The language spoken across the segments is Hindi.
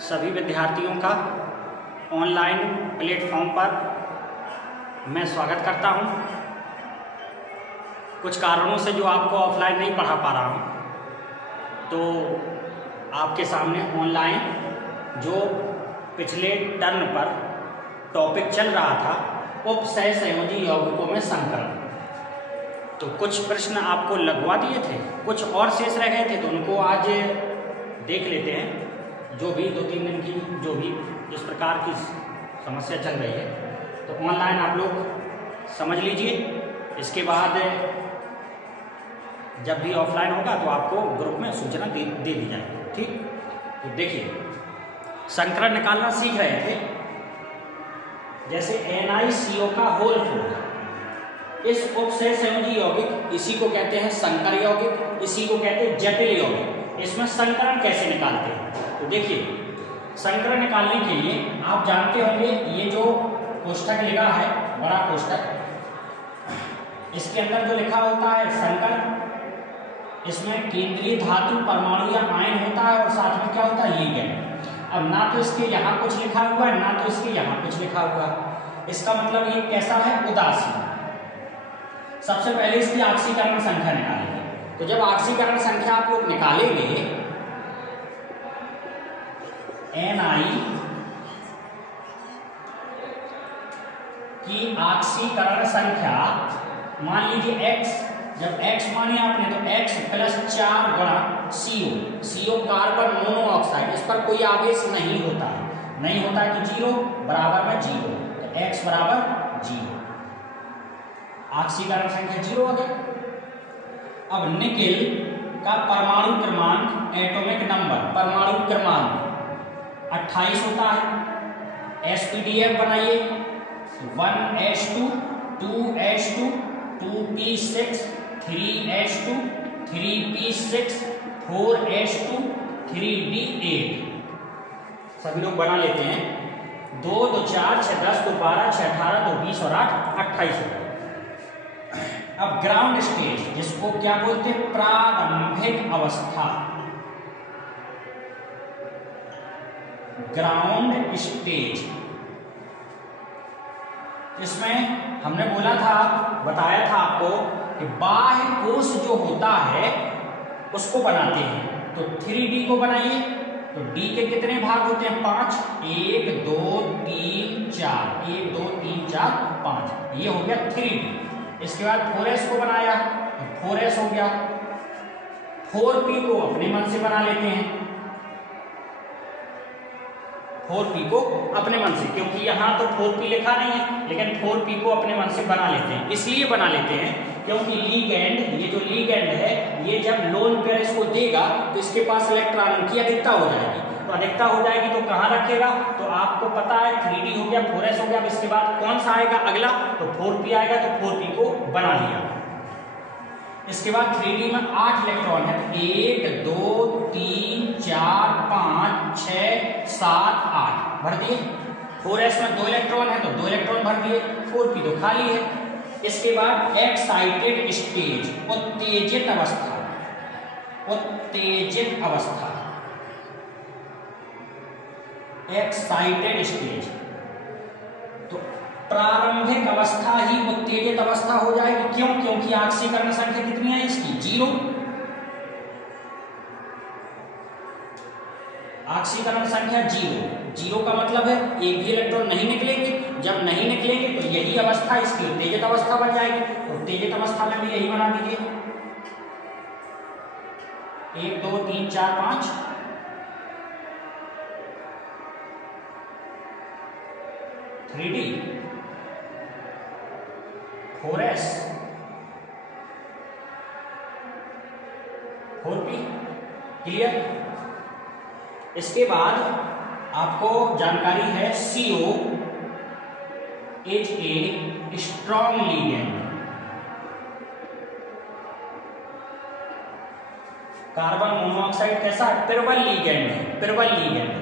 सभी विद्यार्थियों का ऑनलाइन प्लेटफॉर्म पर मैं स्वागत करता हूं। कुछ कारणों से जो आपको ऑफलाइन नहीं पढ़ा पा रहा हूं, तो आपके सामने ऑनलाइन जो पिछले टर्न पर टॉपिक चल रहा था उपसय संयोजी यौगिकों में संकरण, तो कुछ प्रश्न आपको लगवा दिए थे, कुछ और शेष रह गए थे, तो उनको आज देख लेते हैं। जो भी 2-3 दिन की जो भी जिस प्रकार की समस्या चल रही है, तो ऑनलाइन आप लोग समझ लीजिए। इसके बाद जब भी ऑफलाइन होगा तो आपको ग्रुप में सूचना दे दी जाएगी। ठीक, तो देखिए, संकरण निकालना सीख रहे थे। जैसे NiCO का होल फ्लोर, इस उपसय संयोजी यौगिक, इसी को कहते हैं संकर यौगिक, इसी को कहते हैं जटिल यौगिक। इसमें संकरण कैसे निकालते हैं, तो देखिए, संकरण निकालने के लिए आप जानते होंगे ये जो कोष्ठक लिखा है, बड़ा कोष्ठक, इसके अंदर जो लिखा होता है संकर, इसमें केंद्रीय धातु परमाणु या आयन होता है और साथ में क्या होता है, लिगैंड। अब ना तो इसके यहाँ कुछ लिखा हुआ है, ना तो इसके यहाँ कुछ लिखा हुआ है। इसका मतलब ये कैसा है, उदासीन। सबसे पहले इसकी ऑक्सीकरण संख्या निकालेंगे। तो जब ऑक्सीकरण संख्या आप लोग निकालेंगे, Ni की ऑक्सीकरण संख्या मान लीजिए x, जब x माने आपने तो x + 4 गुणा CO कार्बन मोनोऑक्साइड, इस पर कोई आवेश नहीं होता है, तो 0 बराबर में 0, तो x बराबर 0, ऑक्सीकरण संख्या 0 हो गया। अब निकेल का परमाणु क्रमांक, एटॉमिक नंबर, परमाणु क्रमांक 28 होता है। sp_df बनाइए, 1s2 2s2 2p6 3s2 3p6 4s2 3d8, सभी लोग बना लेते हैं। 2 2 4 6 10 2 12 6 18 2 20 और 8 28 होगा। अब ग्राउंड स्टेज, जिसको क्या बोलते हैं, प्रारंभिक अवस्था, ग्राउंड स्टेज। इसमें हमने बोला था, बताया था आपको कि बाह्य कोश जो होता है उसको बनाते हैं। तो 3D को बनाइए, तो D के कितने भाग होते हैं, 5, 1 2 3 4, 1 2 3 4 5, ये हो गया 3D। इसके बाद 4s को बनाया, तो 4s हो गया। 4p को अपने मन से बना लेते हैं, 4p को अपने मन से, क्योंकि यहाँ तो 4p लिखा नहीं है, लेकिन 4p को अपने मन से बना लेते हैं। इसलिए बना लेते हैं क्योंकि लीगैंड, ये जो लीगैंड है, ये जब लोन पेयर इसको देगा तो इसके पास इलेक्ट्रॉनों की अधिकता हो जाएगी। तो अधिकता हो जाएगी तो कहाँ रखेगा, तो आपको पता है 3D हो गया, 4s हो गया। इसके बाद कौन सा आएगा अगला, तो 4p आएगा, तो 4p को बना लिया। इसके बाद 3D में 8 इलेक्ट्रॉन है, 1 2 3 4 5 6 7 8 भर दिए। 4s में 2 इलेक्ट्रॉन है, तो 2 इलेक्ट्रॉन भर दिए। 4p तो खाली है। इसके बाद एक्साइटेड स्टेज, उत्तेजित अवस्था, एक्साइटेड स्टेज, तो प्रारंभिक अवस्था ही उत्तेजित अवस्था हो जाएगी। क्यों, क्योंकि ऑक्सीकरण संख्या कितनी है इसकी, 0। ऑक्सीकरण संख्या 0 का मतलब है एक भी इलेक्ट्रॉन नहीं निकलेंगे। जब नहीं निकलेंगे तो यही अवस्था इसकी उत्तेजित अवस्था बन जाएगी। उत्तेजित अवस्था में भी यही बना दीजिए, 1 2 3 4 5, 3D 4s 4p, क्लियर। इसके बाद आपको जानकारी है CO is a strong ligand. Carbon monoxide कैसा है, प्रबल लीगैंड है, प्रबल लीगैंड।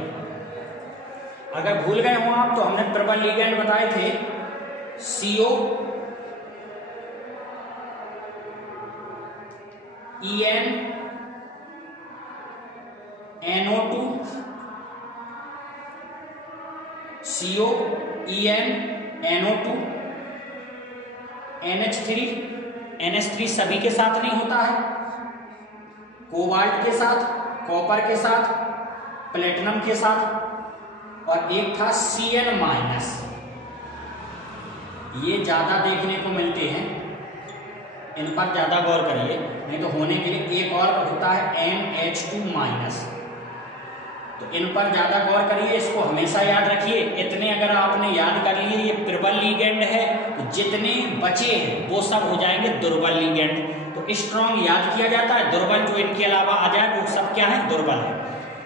अगर भूल गए हो आप, तो हमने प्रबल लीगैंड बताए थे, CO En NO2 CO, En, NO2, NH3, NH3 सभी के साथ नहीं होता है, कोबाल्ट के साथ, कॉपर के साथ, प्लेटिनम के साथ, और एक था Cn-, ये ज्यादा देखने को मिलते हैं, इन पर ज्यादा गौर करिए, नहीं तो होने के लिए एक और होता है NH2-, तो इन पर ज्यादा गौर करिए, इसको हमेशा याद रखिए। इतने अगर आपने याद कर लिए ये प्रबल लिगेंड है, तो जितने बचे हैं वो सब हो जाएंगे दुर्बल लिगेंड। तो स्ट्रॉन्ग याद किया जाता है, दुर्बल जो इनके अलावा आ जाए वो सब क्या है, दुर्बल है।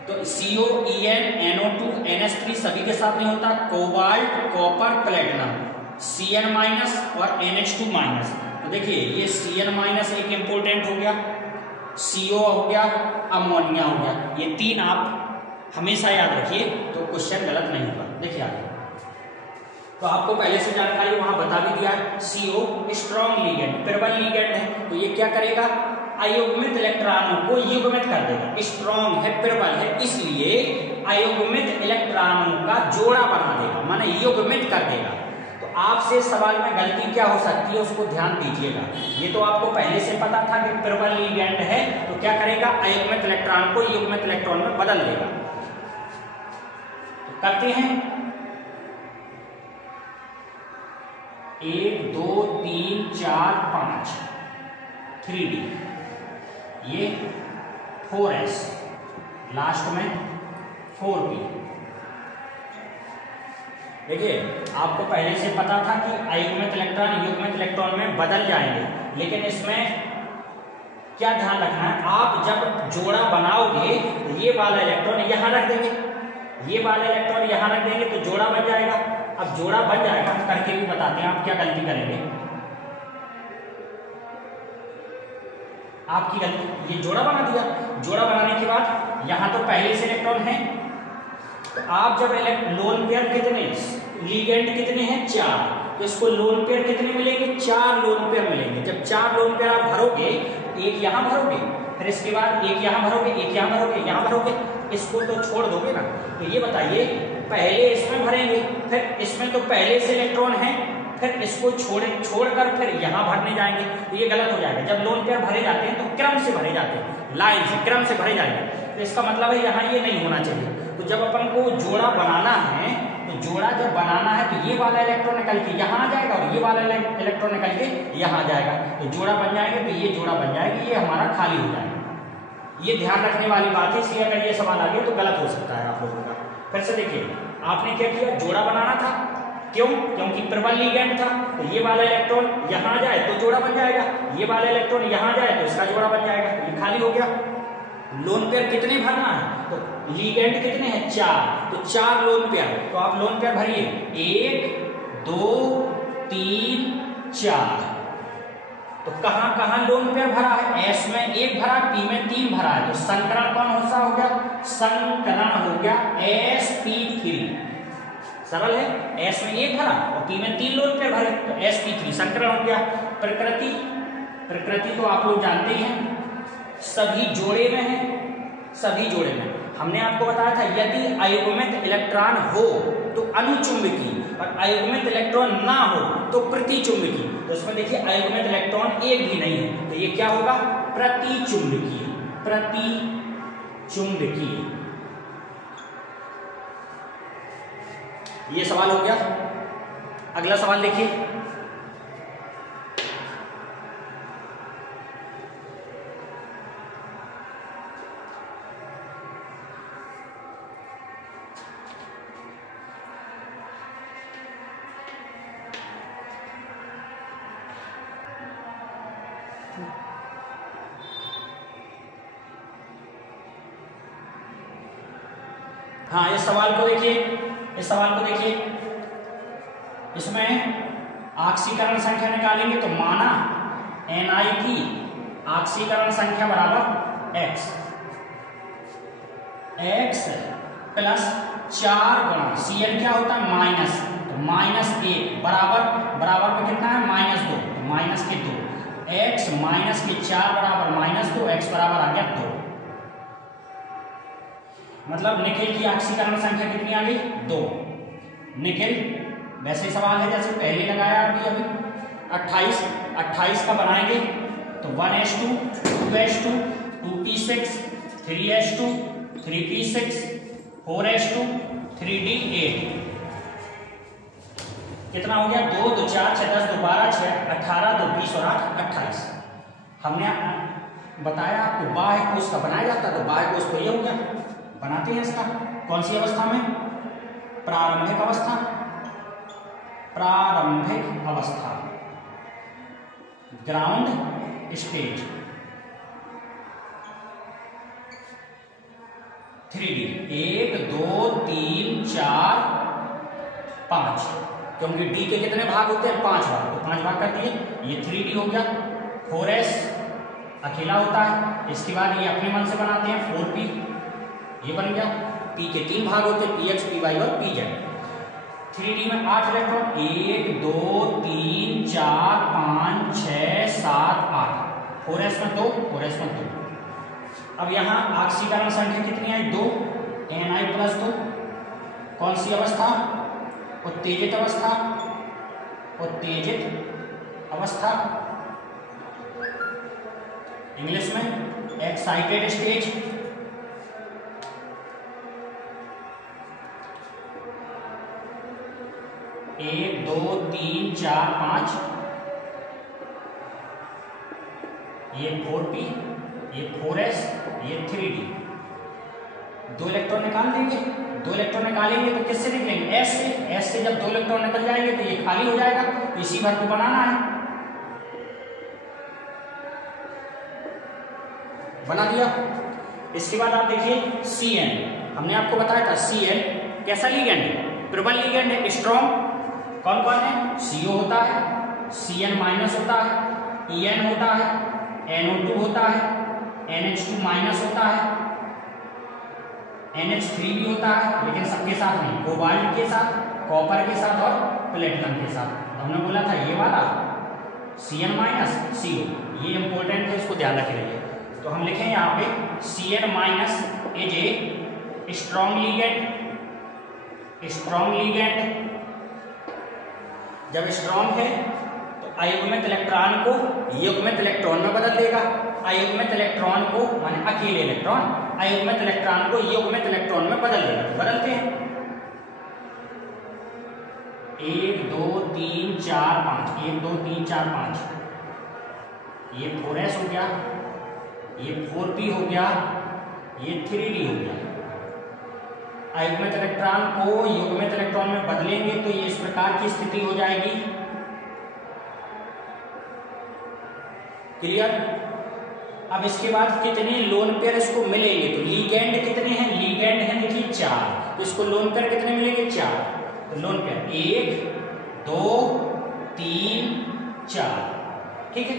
तो CO, En, NO2, NH3 सभी के साथ नहीं होता, कोबाल्ट, कॉपर, प्लेटिनम, Cn- और NH2-। तो देखिए ये Cn- एक इंपोर्टेंट हो गया, CO हो गया, अमोनिया हो गया, ये तीन आप हमेशा याद रखिए, तो क्वेश्चन गलत नहीं होगा। देखिए आगे, तो आपको पहले से जानकारी वहां बता भी दिया, CO स्ट्रॉन्ग लिगेंड, प्रबल लिगेंड है, तो ये क्या करेगा, अयुग्मित इलेक्ट्रॉनों को युग्मित कर देगा। स्ट्रॉन्ग है, प्रबल है, इसलिए अयुग्मित इलेक्ट्रॉनों का जोड़ा बना देगा, माने युग्मित कर देगा। तो आपसे सवाल में गलती क्या हो सकती है उसको ध्यान दीजिएगा। ये तो आपको पहले से पता था कि प्रबल लिगेंड है, तो क्या करेगा, अयुग्मित इलेक्ट्रॉन को युग्मित इलेक्ट्रॉन में बदल देगा। तो करते हैं, 1 2 3 4 5 3D, ये 4s, लास्ट में 4p। देखिए आपको पहले से पता था कि अयुग्मित इलेक्ट्रॉन युग्मित इलेक्ट्रॉन में बदल जाएंगे, लेकिन इसमें क्या ध्यान रखना है, आप जब जोड़ा बनाओगे तो ये वाला इलेक्ट्रॉन यहां रख देंगे, ये वाला इलेक्ट्रॉन यहां रख देंगे, तो जोड़ा बन जाएगा। अब जोड़ा बन जाएगा, हम करके भी बताते हैं आप क्या गलती करेंगे। आपकी गलती, ये जोड़ा बना दिया, जोड़ा बनाने के बाद यहां तो पहले से इलेक्ट्रॉन है, तो आप जब लोन पेयर कितने, लिगेंड कितने हैं, 4, तो इसको लोन पेयर कितने मिलेंगे, 4 लोन पेयर मिलेंगे। जब 4 लोन पेयर आप भरोगे, एक यहां भरोगे, फिर इसके बाद एक यहां भरोगे, एक यहां भरोगे, यहां भरोगे, इसको तो छोड़ दोगे ना। तो ये बताइए, पहले इसमें भरेंगे, फिर इसमें तो पहले से इलेक्ट्रॉन है, फिर इसको छोड़कर फिर यहां भरने जाएंगे, तो ये गलत हो जाएगा। जब लोन पेयर भरे जाते हैं तो क्रम से भरे जाते हैं, लाइन से, क्रम से भरे जाएंगे, तो इसका मतलब है यहाँ ये नहीं होना चाहिए। तो जब अपन को जोड़ा बनाना है, तो जोड़ा जब बनाना है तो ये वाला इलेक्ट्रॉन निकल के यहाँ आ जाएगा और ये वाला इलेक्ट्रॉन निकल के यहाँ आ जाएगा, तो जोड़ा बन जाएगा, तो ये जोड़ा बन जाएगा, ये हमारा खाली हो जाएगा। ये ध्यान रखने वाली बात है, इसलिए अगर ये सवाल आ गया तो गलत हो सकता है आप लोगों का। फिर से देखिए, आपने क्या किया, जोड़ा बनाना था, क्यों, क्योंकि प्रबल लिगेंड था, तो ये वाला इलेक्ट्रॉन यहाँ आ जाए तो जोड़ा बन जाएगा, ये वाला इलेक्ट्रॉन यहाँ आ जाए तो इसका जोड़ा बन जाएगा, ये खाली हो गया। लोन पेयर कितने भरना है, तो लिगेंड कितने हैं, 4, तो 4 लोन पेयर, तो आप लोन पेयर भरिए, 1 2 3 4। तो कहां कहां लोन पेयर भरा है, एस में 1 भरा, पी में 3 भरा है, तो संकरण कौन सा हो गया, संकरण हो गया sp3। सरल है, एस में 1 भरा और पी में 3 लोन पेयर भरे, तो sp3 संकरण हो गया। प्रकृति तो आप लोग जानते ही हैं, सभी जोड़े में है, सभी जोड़े में। हमने आपको बताया था यदि अयुग्मित इलेक्ट्रॉन हो तो अनुचुंबकी, और अयुग्मित इलेक्ट्रॉन ना हो तो प्रतिचुंबकी। तो इसमें देखिए अयुग्मित इलेक्ट्रॉन एक भी नहीं है, तो ये क्या होगा, प्रतिचुंबकीय, प्रतिचुंबकीय। ये सवाल हो गया। अगला सवाल देखिए, हाँ इस सवाल को देखिए, इस सवाल को देखिए, इसमें ऑक्सीकरण संख्या निकालेंगे, तो माना Ni की ऑक्सीकरण संख्या बराबर x प्लस 4 गुणा Cn क्या होता है, माइनस, तो -1 बराबर में कितना है, -2, तो माइनस के 2, x माइनस के 4 बराबर -2, x बराबर आ गया 2। मतलब निकेल की ऑक्सीकरण संख्या कितनी आ गई, 2। निखिल वैसे सवाल है जैसे पहले लगाया अभी 28 का बनाएंगे तो 1s2 2s2 2p6 3s2 3p6 4s2 3d8 कितना हो गया 2 2 4 6 10 2 12 6 18 2 20 और 8 28। हमने बताया आपको बाह्य कोश का बनाया जाता है तो बाह्य कोश तो ये हो गया। बनाते हैं इसका कौन सी अवस्था में? प्रारंभिक अवस्था। प्रारंभिक अवस्था ग्राउंड स्टेज 3D 1 2 3 4 5 क्योंकि D के कितने भाग होते हैं? 5 भाग, तो 5 भाग कर दिए। ये 3D हो गया। 4S अकेला होता है। इसके बाद ये अपने मन से बनाते हैं 4P ये बन गया। P के 3 भाग होते हैं PX PY और PZ। 3D में 8 इलेक्ट्रॉन 1 2 3 4 5 6 7 8। 4S में 2 4S में 2। अब यहाँ ऑक्सीकरण संख्या कितनी है? 2 Ni+2 कौन सी अवस्था? उत्तेजित अवस्था। उत्तेजित अवस्था इंग्लिश में एक्साइटेड स्टेज। एक 2 3 4 5 ये 4P ये 4S ये 3D। 2 इलेक्ट्रॉन निकाल देंगे। 2 इलेक्ट्रॉन निकालेंगे तो किससे निकलेंगे? S से। S से जब 2 इलेक्ट्रॉन निकल जाएंगे तो ये खाली हो जाएगा। इसी भर को बनाना है। बना दिया। इसके बाद आप देखिए Cn। हमने आपको बताया था Cn कैसा लिगेंड है? प्रबल लिगेंड है, स्ट्रॉन्ग। कौन कौन है? CO होता है, Cn- होता है, En होता है, NO2 होता है, NH2- होता है, NH3 भी होता है लेकिन सबके साथ नहीं, कोबाल्ट के साथ, कॉपर के साथ और प्लेटिनम के साथ। हमने बोला था ये वाला Cn- CO ये इंपॉर्टेंट है, इसको ध्यान रखिए। तो हम लिखें यहाँ पे Cn- is a strong ligand. Strong ligand जब स्ट्रॉन्ग है तो अयुग्मित इलेक्ट्रॉन को युग्मित इलेक्ट्रॉन में बदल देगा। अयुग्मित इलेक्ट्रॉन को माने अकेले इलेक्ट्रॉन अयुग्मित इलेक्ट्रॉन को युग्मित इलेक्ट्रॉन में बदल देगा। बदलते हैं 1 2 3 4 5 1 2 3 4 5 ये 4S हो गया, ये 4P हो गया, ये 3D हो गया। अयुग्मित इलेक्ट्रॉन को युग्मित इलेक्ट्रॉन में बदलेंगे तो ये इस प्रकार की स्थिति हो जाएगी। क्लियर? अब इसके बाद कितने लोन पेयर इसको मिलेंगे? तो लीगेंड कितने हैं? लीगेंड है देखिए 4, तो इसको लोन पेयर कितने मिलेंगे? 4। तो लोन पेयर 1 2 3 4। ठीक है,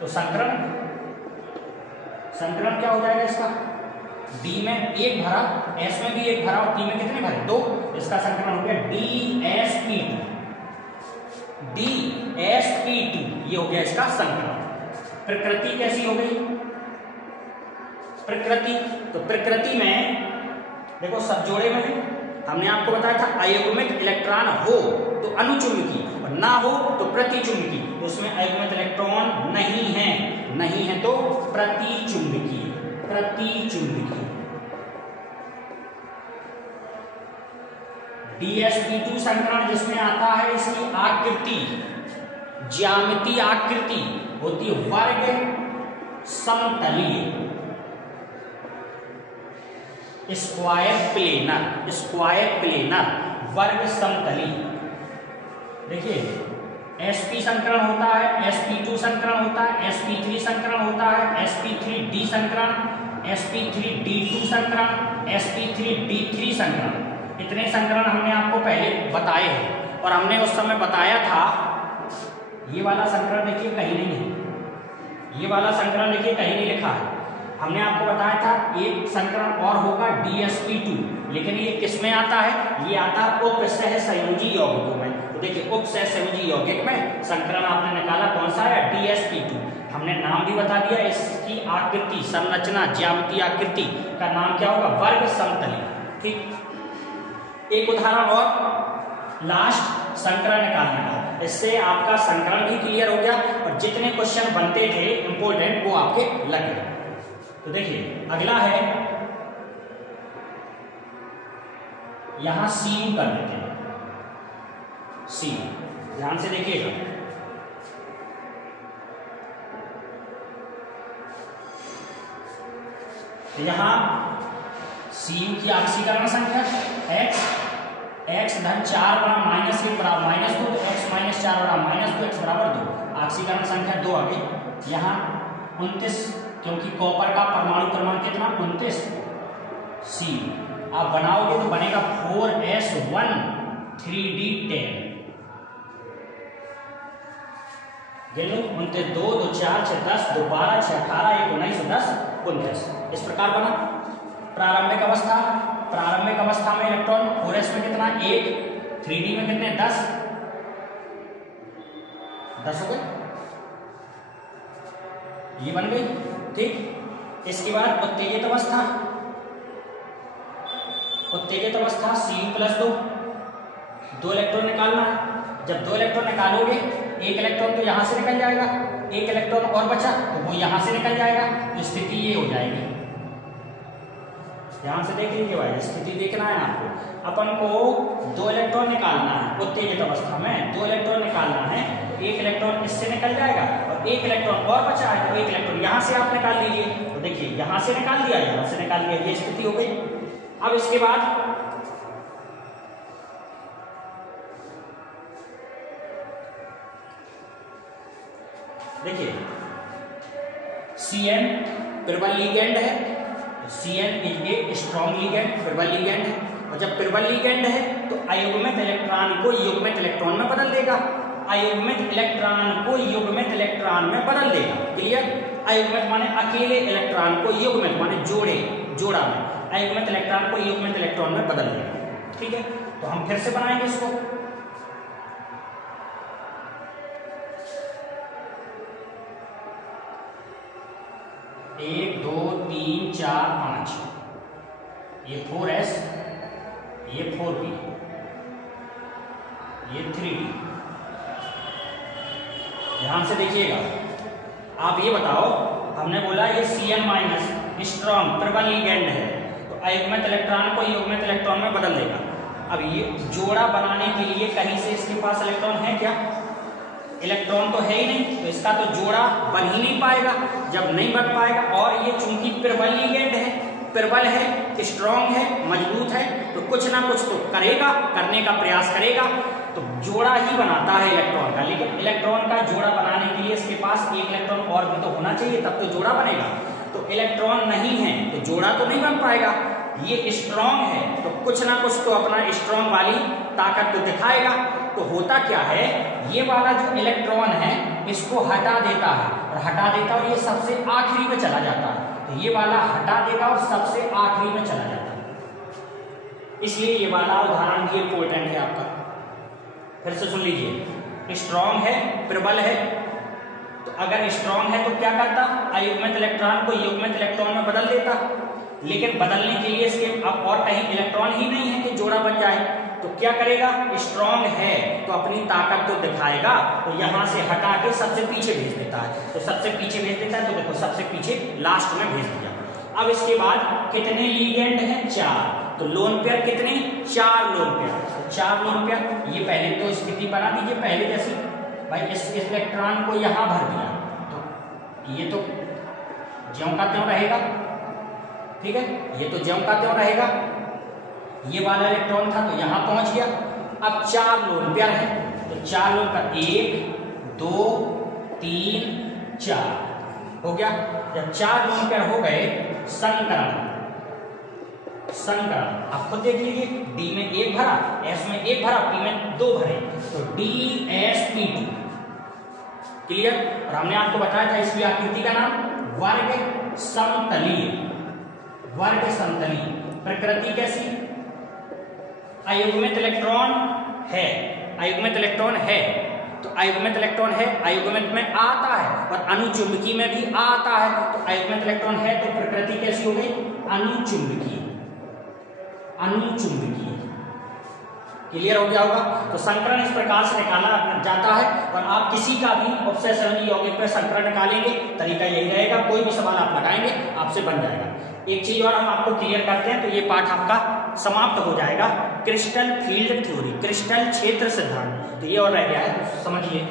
तो संकरण क्या हो जाएगा इसका? D में 1 भरा, S में भी 1 भरा और P में कितने भरे? 2। इसका संकलन हो गया DsP2। DsP2 ये हो गया इसका संकलन। प्रकृति कैसी हो गई? प्रकृति तो प्रकृति में देखो सब जोड़े में है। हमने आपको बताया था अयुग्मित इलेक्ट्रॉन हो तो अनुचुंबकी और ना हो तो प्रतिचुंबकी। तो उसमें अयुग्मित इलेक्ट्रॉन नहीं है तो प्रतिचुंबकी। DsP2 संकरण जिसमें आता है इसकी आकृति ज्यामितीय आकृति होती है वर्ग समतलीय, स्क्वायर प्लेनर वर्ग समतलीय। देखिए sp संकरण होता है, sp2 संकरण होता है, sp3 संकरण होता है, sp3d संकरण, sp3d2 संकरण, sp3d3 संकरण। इतने संकरण हमने आपको पहले बताए हैं और हमने उस समय बताया था ये वाला संकरण देखिए कहीं नहीं है। ये वाला संकरण देखिए कहीं नहीं लिखा है। हमने आपको बताया था एक संकरण और होगा DsP2, लेकिन ये किस में आता है? ये आता है उपसहसंयोजी यौगिकों में। तो देखिए उपसहसंयोजी यौगिक में संकरण आपने निकाला कौन सा है? DsP2। हमने नाम भी बता दिया, इसकी आकृति संरचना ज्यामितीय आकृति का नाम क्या होगा? वर्ग समतली। ठीक, एक उदाहरण और लास्ट संकरण निकालने का। इससे आपका संकरण भी क्लियर हो गया और जितने क्वेश्चन बनते थे इंपॉर्टेंट वो आपके लग गए। तो देखिए अगला है, यहां सी कर देते हैं। सी ध्यान से देखिएगा, तो यहां सी की आक्सीकरण संख्या x धन 4 बड़ा -1 बराबर -2, तो x - 4 बराबर -2, x बराबर 2। आक्सीकरण संख्या 2 आ गई। यहाँ 29, क्योंकि कॉपर का परमाणु क्रमांक कितना 29। सी आप बनाओगे तो बनेगा 4s1 3d10। गिनो 29 2 2 4 6 10 2 12 6 18 1 19 10 29। इस प्रकार बना। प्रारंभिक अवस्था में इलेक्ट्रॉन 4s में कितना 1, 3d में कितने 10 हो गए, ये बन गई। ठीक, इसके बाद उत्तेजित अवस्था Cu+2, 2 इलेक्ट्रॉन निकालना है। जब 2 इलेक्ट्रॉन निकालोगे, एक इलेक्ट्रॉन तो यहां से निकल जाएगा, एक इलेक्ट्रॉन और बचा तो वो यहां से निकल जाएगा, तो स्थिति ये हो जाएगी। ध्यान से देख लीजिए भाई, स्थिति देखना है आपको। अपन को 2 इलेक्ट्रॉन निकालना है उत्तेजित अवस्था में, 2 इलेक्ट्रॉन निकालना है, तो एक इलेक्ट्रॉन इससे निकल जाएगा और एक इलेक्ट्रॉन और बचा है, तो एक इलेक्ट्रॉन यहां से आप निकाल लीजिए। तो देखिए यहां से निकाल दिया, यहां से निकाल दिया, ये स्थिति हो गई। अब इसके बाद देखिए Cn प्रबल लिगेंड है, Cn is a strong ligand, प्रबल लिगेंड है। और जब प्रबल लिगेंड है तो अयुग्मित इलेक्ट्रॉन को युग्मित इलेक्ट्रॉन में बदल देगा, अयुग्मित इलेक्ट्रॉन को युग्मित इलेक्ट्रॉन में बदल देगा। क्लियर? अयुग्मित माने अकेले इलेक्ट्रॉन को, युग्मित माने जोड़ा में, अयुग्मित इलेक्ट्रॉन को युग्मित इलेक्ट्रॉन में बदल देगा। ठीक है, तो हम फिर से बनाएंगे इसको। एक 2 3 4 5, ये 4s, ये 4p, ये 3d। ध्यान से देखिएगा, आप ये बताओ, हमने बोला ये Cn- स्ट्रॉन्ग प्रबल लिगेंड है, तो अयुग्मित इलेक्ट्रॉन को युग्मित इलेक्ट्रॉन में बदल देगा। अब ये जोड़ा बनाने के लिए कहीं से इसके पास इलेक्ट्रॉन है क्या? इलेक्ट्रॉन तो है ही नहीं, तो इसका तो जोड़ा बन ही नहीं पाएगा। जब नहीं बन पाएगा, और ये चूंकि प्रबल लिगेंड है, प्रबल है, स्ट्रॉन्ग है, मजबूत है, तो कुछ ना कुछ तो करेगा, करने का प्रयास करेगा, तो जोड़ा ही बनाता है इलेक्ट्रॉन का। लेकिन इलेक्ट्रॉन का जोड़ा बनाने के लिए इसके पास एक इलेक्ट्रॉन और भी तो होना चाहिए, तब तो जोड़ा बनेगा। तो इलेक्ट्रॉन नहीं है तो जोड़ा तो नहीं बन पाएगा। ये स्ट्रॉन्ग है तो कुछ ना कुछ तो अपना स्ट्रॉन्ग वाली ताकत तो दिखाएगा। तो होता क्या है, ये वाला जो इलेक्ट्रॉन है इसको हटा देता है, और हटा देता है और ये सबसे आखिरी में चला जाता है। तो ये वाला हटा देगा और सबसे आखिरी में चला जाता है। इसलिए ये वाला उदाहरण भी इंपॉर्टेंट है आपका। फिर से सुन लीजिए, स्ट्रॉन्ग है, प्रबल है, तो अगर स्ट्रॉन्ग है तो क्या करता, अयुग्मित इलेक्ट्रॉन को युग्मित इलेक्ट्रॉन में बदल देता। लेकिन बदलने के लिए इसके अब और कहीं इलेक्ट्रॉन ही नहीं है कि जोड़ा बन जाए, तो क्या करेगा, स्ट्रॉन्ग है तो अपनी ताकत तो दिखाएगा, तो यहां से हटा के सबसे पीछे भेज देता है। तो सबसे पीछे भेज देता है, तो देखो सबसे पीछे लास्ट में भेज दिया। अब इसके बाद कितने लिगेंड हैं? 4। तो लोन पेयर कितने? 4 लोन पेयर। तो 4 लोन पेयर, ये पहले तो स्थिति बना दीजिए पहले जैसी। भाई इस इलेक्ट्रॉन को यहां भर दिया, तो ये तो ज्यों का त्यों रहेगा। ठीक है, ये तो ज्यों का त्यों रहेगा। ये वाला इलेक्ट्रॉन था तो यहां पहुंच गया। अब 4 लोन पेयर है, तो 4 लोन का 1 2 3 4 हो गया। जब 4 लोन पेयर हो गए, संकरण आप खुद देख लीजिए, डी में 1 भरा, एस में 1 भरा, पी में 2 भरे, तो DsP2। क्लियर? और हमने आपको बताया था इसकी आकृति का नाम वर्ग समतलीय। वर्ग समतलीय प्रकृति कैसी? अयुग्मित इलेक्ट्रॉन है, अयुग्मित इलेक्ट्रॉन है, तो अयुग्मित इलेक्ट्रॉन है, अयुग्मित में आता है, और अनुचुंबकीय में भी आता है। तो अयुग्मित इलेक्ट्रॉन है तो प्रकृति कैसी हो गई? अनुचुंबकीय। अनुचुंबकीय क्लियर हो गया होगा। तो संकरण इस प्रकार से निकाला जाता है और आप किसी का भी ऑब्सेसरी यौगिक पे संकरण निकालेंगे तरीका यही रहेगा, कोई भी सवाल आप लगाएंगे आपसे बन जाएगा। एक चीज और हम आपको क्लियर करते हैं तो ये पाठ आपका समाप्त हो जाएगा। क्रिस्टल फील्ड थ्योरी, क्रिस्टल क्षेत्र सिद्धांत, तो ये और रह गया है, तो समझिए।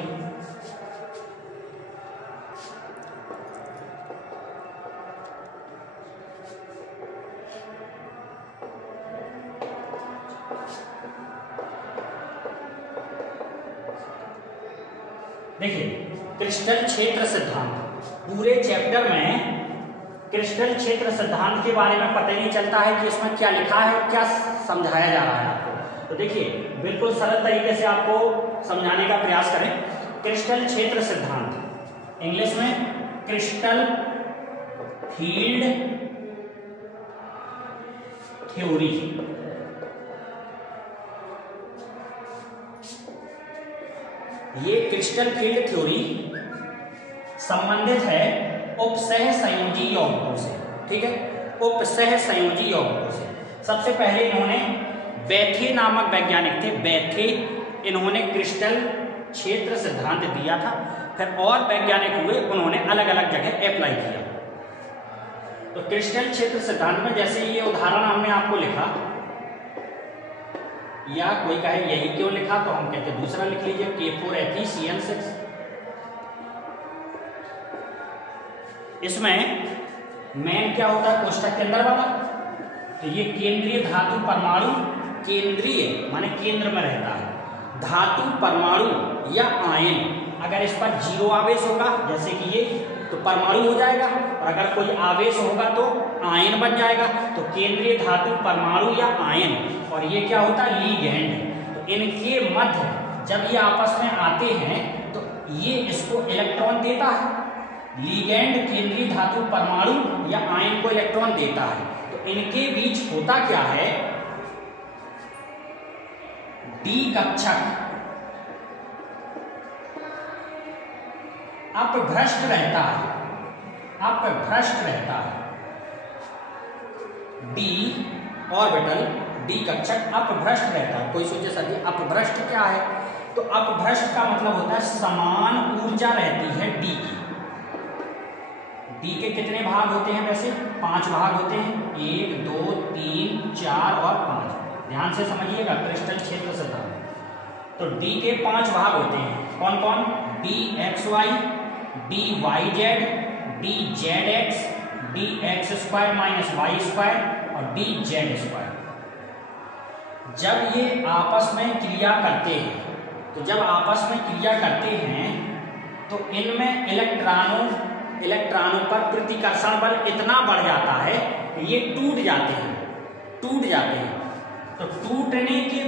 देखिए क्रिस्टल क्षेत्र सिद्धांत, पूरे चैप्टर में क्रिस्टल क्षेत्र सिद्धांत के बारे में पता ही नहीं चलता है कि इसमें क्या लिखा है और क्या समझाया जा रहा है आपको। तो देखिए बिल्कुल सरल तरीके से आपको समझाने का प्रयास करें। क्रिस्टल क्षेत्र सिद्धांत, इंग्लिश में क्रिस्टल फील्ड थ्योरी, ये क्रिस्टल फील्ड थ्योरी संबंधित है उपसह संयोजी यौगिकों से, ठीक है, उपसह संयोजी यौगिकों से। सबसे पहले इन्होंने बेथे नामक वैज्ञानिक थे, बेथे, इन्होंने क्रिस्टल क्षेत्र सिद्धांत दिया था। फिर और वैज्ञानिक हुए, उन्होंने अलग अलग जगह अप्लाई किया। तो क्रिस्टल क्षेत्र सिद्धांत में जैसे ये उदाहरण हमने आपको लिखा, या कोई कहे यही क्यों लिखा, तो हम कहते दूसरा लिख लीजिए, K4Fe(CN6). इसमें मेन क्या होता है, कोष्ठक के अंदर वाला, तो ये केंद्रीय धातु परमाणु, केंद्रीय माने केंद्र में रहता है, धातु परमाणु या आयन, अगर इस पर 0 आवेश होगा जैसे कि ये, तो परमाणु हो जाएगा, और अगर कोई आवेश होगा तो आयन बन जाएगा। तो केंद्रीय धातु परमाणु या आयन, और ये क्या होता है, लीगैंड। तो इनके मध्य जब ये आपस में आते हैं तो ये इसको इलेक्ट्रॉन देता है, लीगैंड केंद्रीय धातु परमाणु या आयन को इलेक्ट्रॉन देता है। तो इनके बीच होता क्या है, डी कक्षक अपभ्रष्ट रहता है, अपभ्रष्ट रहता है, डी ऑर्बिटल, डी कक्षक अपभ्रष्ट रहता है। कोई सोचे सर जी अपभ्रष्ट क्या है, तो अपभ्रष्ट का मतलब होता है समान ऊर्जा रहती है डी की। डी के कितने भाग होते हैं, वैसे 5 भाग होते हैं, 1 2 3 4 और 5। ध्यान से समझिएगा क्रिस्टल क्षेत्र सिद्धांत। तो डी के 5 भाग होते हैं, कौन कौन, D X Y, D Y Z, D Z X, D X square minus Y square और डी जेड स्क्वायर। जब ये आपस में क्रिया करते हैं, तो जब आपस में क्रिया करते हैं तो इनमें इलेक्ट्रॉनों पर प्रतिकर्षण बल इतना बढ़ जाता है कि ये टूट जाते हैं। तो टूटने के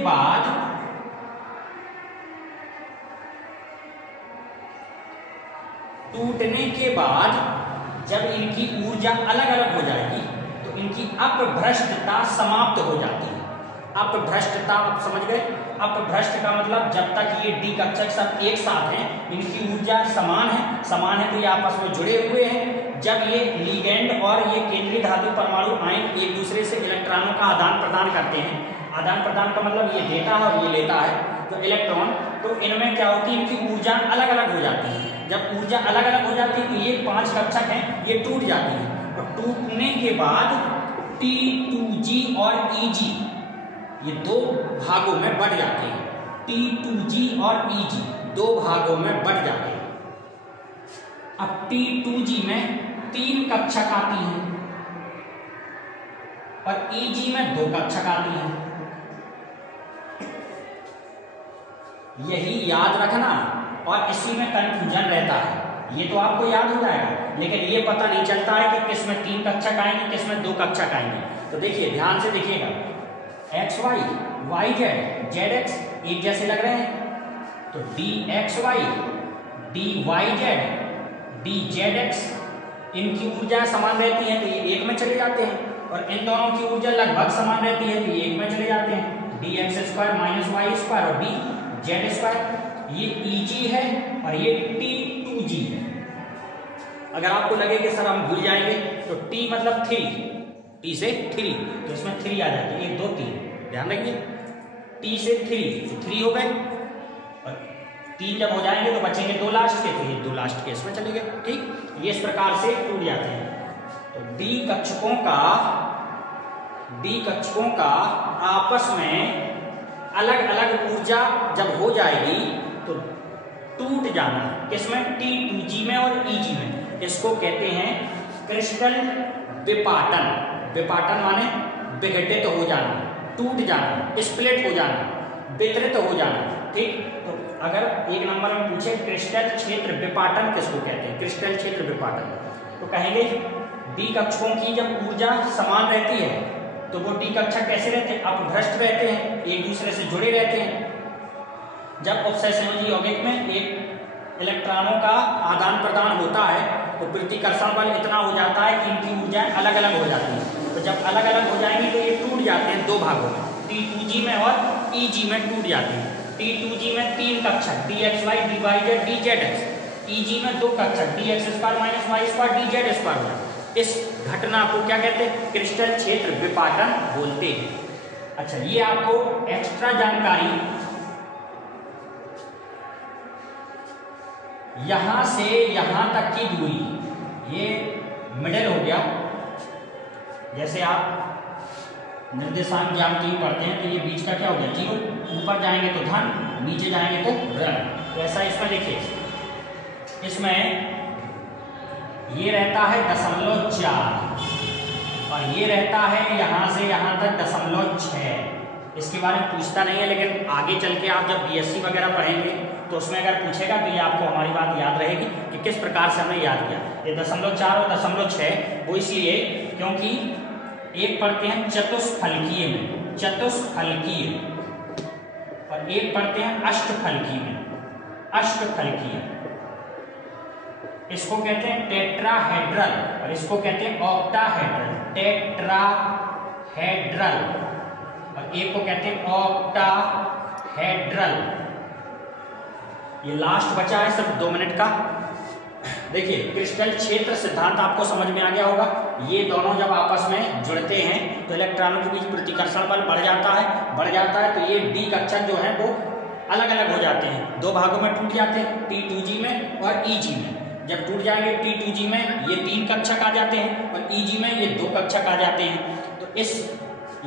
बाद जब इनकी ऊर्जा अलग अलग हो जाएगी तो इनकी अपभ्रष्टता समाप्त हो जाती है। अपभ्रष्टता आप समझ गए, अपभ्रष्ट का मतलब जब तक ये डी कक्षक सब एक साथ हैं, इनकी ऊर्जा समान है तो ये आपस में जुड़े हुए हैं। जब ये लीगैंड और ये केंद्रीय धातु परमाणु आयन एक दूसरे से इलेक्ट्रॉनों का आदान प्रदान करते हैं, आदान प्रदान का मतलब ये देता है और ये लेता है, तो इलेक्ट्रॉन, तो इनमें क्या होती है, इनकी ऊर्जा अलग अलग हो जाती है। जब ऊर्जा अलग अलग हो जाती है तो ये 5 कक्षक हैं, ये टूट जाती है, और टूटने के बाद T2G और EG ये 2 भागों में बढ़ जाते हैं। T2G और EG 2 भागों में बढ़ जाते हैं। अब T2G में 3 कक्षक आती हैं और EG में 2 कक्षक आती हैं। यही याद रखना, और इसी में कंफ्यूजन रहता है। ये तो आपको याद हो जाएगा, लेकिन ये पता नहीं चलता है कि किस में 3 कक्षक आएंगे, किस में 2 कक्षक आएंगे। तो देखिए ध्यान से देखिएगा, X Y, Y Z, Z X एक जैसे लग रहे हैं, तो D X Y, D Y Z, D Z X, इनकी ऊर्जा समान रहती है तो ये एक में चले जाते हैं, और इन दोनों की ऊर्जा लगभग समान रहती है तो ये एक में चले जाते हैं, D X square minus Y square और डी जेड स्क्वायर। ये EG है और ये T2G है। अगर आपको लगे कि सर हम भूल जाएंगे तो T मतलब 3, T से 3, तो इसमें 3 आ जाती है, 1 2 3, ध्यान रखिए। टी से 3, तो 3 हो गए, और 3 जब हो जाएंगे तो बचेंगे 2 लास्ट के, तो ये 2 लास्ट के इसमें चले गए। ठीक, ये इस प्रकार से टूट जाते हैं। तो डी कक्षकों का आपस में अलग अलग ऊर्जा जब हो जाएगी तो टूट जाना, किसमें, T2G में और EG में। इसको कहते हैं क्रिस्टल विपाटन। विपाटन माने विघटित हो जाना, टूट जाना, स्प्लिट हो जाना, वितरित हो जाना। ठीक, तो अगर एक नंबर में पूछे क्रिस्टल क्षेत्र विपाटन किसको कहते हैं, क्रिस्टल क्षेत्र विपाटन, तो कहेंगे डी कक्षकों की जब ऊर्जा समान रहती है तो वो डी कक्षक कैसे रहते हैं, अपभ्रष्ट रहते हैं, एक दूसरे से जुड़े रहते हैं। जब उपसंयोजी यौगिक में एक इलेक्ट्रॉनों का आदान प्रदान होता है तो प्रतिकर्षण बल इतना हो जाता है कि इनकी ऊर्जाएं अलग अलग हो जाती हैं। तो जब अलग अलग हो जाएंगी तो ये टूट जाते हैं 2 भागों में, T2G में और EG में टूट जाते हैं। T2G में 3 कक्षक dxy dyz dzx, EG में 2 कक्षक dx² - y² dz²। इस घटना को क्या कहते हैं, क्रिस्टल क्षेत्र विपाटन बोलते हैं। अच्छा, ये आपको एक्स्ट्रा जानकारी, यहां से यहां तक की दूरी, ये मिडल हो गया। जैसे आप निर्देशांक ज्यामिति पढ़ते हैं तो ये बीच का क्या हो गया, 0, ऊपर जाएंगे तो धन, नीचे जाएंगे तो ऋण। तो ऐसा इसमें देखिए, इसमें ये रहता है 0.4 और ये रहता है यहां से यहां तक 0.6। इसके बारे में पूछता नहीं है, लेकिन आगे चल के आप जब BSc वगैरह पढ़ेंगे तो उसमें अगर पूछेगा तो ये आपको हमारी बात याद रहेगी कि किस प्रकार से हमने याद किया। ये 0.4 और 0.6 वो इसलिए क्योंकि एक पढ़ते हैं चतुष्फलकीय में, चतुष्फलकीय, और एक पढ़ते हैं अष्टफलकीय में, अष्टफलकीय। इसको कहते हैं टेट्राहेड्रल और इसको कहते हैं ऑक्टाहेड्रल, टेट्राहेड्रल, और एक को कहते हैं ऑक्टाहेड्रल। ये लास्ट बचा है सिर्फ 2 मिनट का। देखिए, क्रिस्टल क्षेत्र सिद्धांत आपको समझ में आ गया होगा। ये दोनों जब आपस में जुड़ते हैं तो इलेक्ट्रॉनों के बीच प्रतिकर्षण बल बढ़ जाता है, तो ये डी कक्षक जो है वो अलग अलग हो जाते हैं, 2 भागों में टूट जाते हैं, T2G में और EG में। जब टूट जाएंगे T2G में ये 3 कक्षक आ जाते हैं और EG में ये 2 कक्षक आ जाते हैं। तो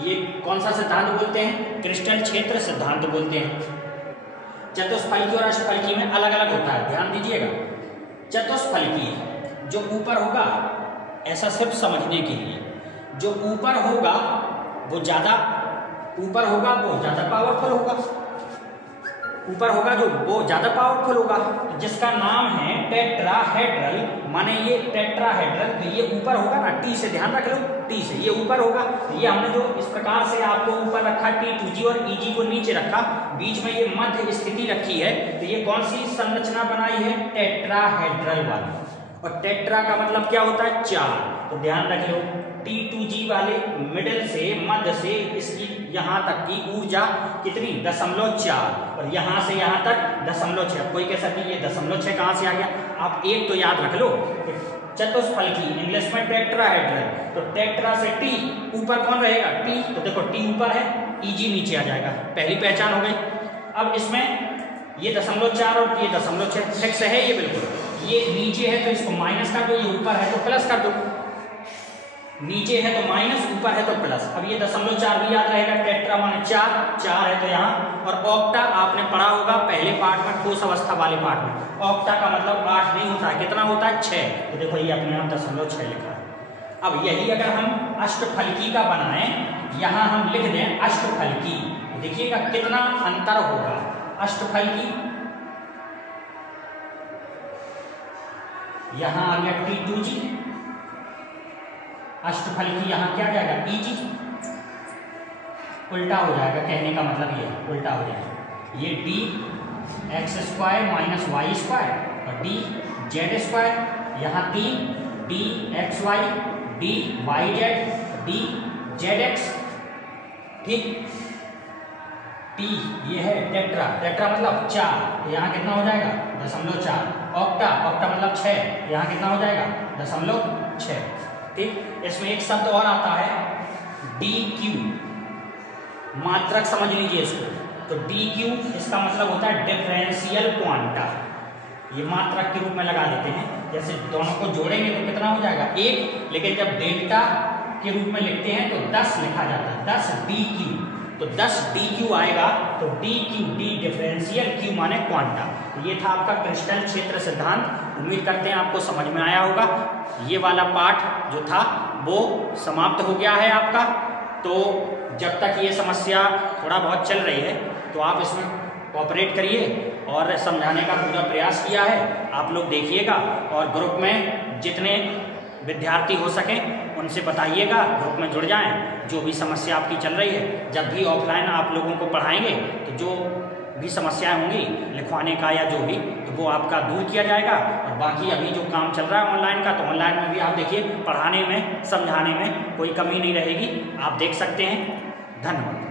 ये कौन सा सिद्धांत बोलते हैं, क्रिस्टल क्षेत्र सिद्धांत बोलते हैं। चतुष्फलकीय और अष्टफलकीय में अलग अलग होता है, ध्यान दीजिएगा। चतुष्फलकीय जो ऊपर होगा, ऐसा सिर्फ समझने के लिए, जो ऊपर होगा वो ज्यादा पावरफुल होगा, ऊपर होगा जो वो ज्यादा पावरफुल होगा, जिसका नाम है टेट्राहेड्रल। माने ये टेट्राहेड्रल, तो ये ऊपर होगा ना, टी से, ध्यान रख लो, टी से ये ऊपर होगा। तो ये हमने जो इस प्रकार से आपको ऊपर रखा, T2G और EG को नीचे रखा, बीच में ये मध्य स्थिति रखी है, तो ये कौन सी संरचना बनाई है, टेट्राहेड्रल वाली। और टेट्रा का मतलब क्या होता है, 4। तो ध्यान रख लो, T2G वाले मिडिल से, मध्य से इसकी यहां तक की ऊर्जा कितनी, 0.4, और यहां से यहां तक 0.6। कोई कह सकती है ये 0.6 कहां से आ गया। आप एक तो याद रख लो, चतुष्फलकी इंग्लिश में टेट्राहेड्रल, तो टेट्रा से टी ऊपर कौन रहेगा, टी। तो देखो टी ऊपर है, EG नीचे आ जाएगा, पहली पहचान हो गई। अब इसमें ये 0.4 और ये 0.6 फिक्स है, ये बिल्कुल। ये नीचे है तो इसको माइनस कर दो, ये ऊपर है तो प्लस कर दो, नीचे है तो माइनस, ऊपर है तो प्लस। अब ये 0.4 भी याद रहेगा, टेट्रा माने 4 है तो यहाँ। और ऑक्टा आपने पढ़ा होगा पहले पार्ट में, ठोस अवस्था वाले पार्ट में, ऑक्टा का मतलब 8 नहीं होता है, कितना होता है, 6। तो देखो ये अपने यहाँ 0.6 लिखा है। अब यही अगर हम अष्टफलकी का बनाएं, यहाँ हम लिख दें अष्टफलकी, देखिएगा कितना अंतर होगा। अष्टफलकी यहाँ आ गया T2G, अष्टफलकी यहाँ क्या आ जाएगा, EG। उल्टा हो जाएगा, कहने का मतलब ये उल्टा हो जाएगा। ये dx² - y² और dz², यहाँ 3 dxy dyz dzx, ठीक। टी ये है टेट्रा, टेट्रा मतलब 4, यहाँ कितना हो जाएगा, 0.4। ऑक्टा मतलब 6, यहाँ कितना हो जाएगा, 0.6, ठीक। इसमें एक शब्द और आता है DQ, मात्रक समझ लीजिए इसको, तो डी क्यू इसका मतलब होता है डिफरेंशियल क्वांटा, ये मात्रक के रूप में लगा देते हैं। जैसे दोनों को जोड़ेंगे तो कितना हो जाएगा 1, लेकिन जब डेल्टा के रूप में लिखते हैं तो 10 लिखा जाता है, 10 डी क्यू। तो 10 डी क्यू आएगा, तो D Q, D differential, Q माने क्वांटा। ये था आपका क्रिस्टल क्षेत्र सिद्धांत। उम्मीद करते हैं आपको समझ में आया होगा। ये वाला पार्ट जो था वो समाप्त हो गया है आपका। तो जब तक ये समस्या थोड़ा बहुत चल रही है तो आप इसमें कोऑपरेट करिए और समझाने का पूरा प्रयास किया है। आप लोग देखिएगा और ग्रुप में जितने विद्यार्थी हो सकें उनसे बताइएगा, ग्रुप में जुड़ जाएं। जो भी समस्या आपकी चल रही है, जब भी ऑफलाइन आप लोगों को पढ़ाएंगे तो जो भी समस्याएं होंगी लिखवाने का या जो भी, तो वो आपका दूर किया जाएगा। और बाकी अभी जो काम चल रहा है ऑनलाइन का, तो ऑनलाइन में भी आप देखिए पढ़ाने में, समझाने में कोई कमी नहीं रहेगी, आप देख सकते हैं। धन्यवाद।